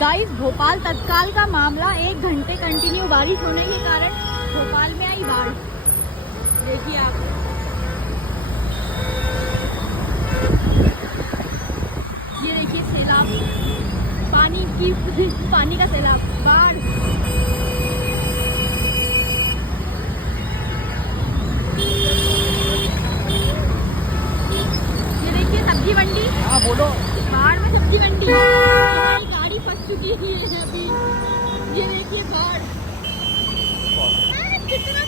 Guys Bhopal तत्काल का मामला, 1 घंटे कंटिन्यू बारिश होने के कारण भोपाल में आई बाढ़। देखिए आप, ये देखिए सैलाब, पानी का सैलाब, बाढ़। ये देखिए सब्जी मंडी। हाँ बोलो। बाढ़ में सब्जी मंडी, हमारी गाड़ी फंस चुकी है अभी। ये देखिए बाढ़, कितना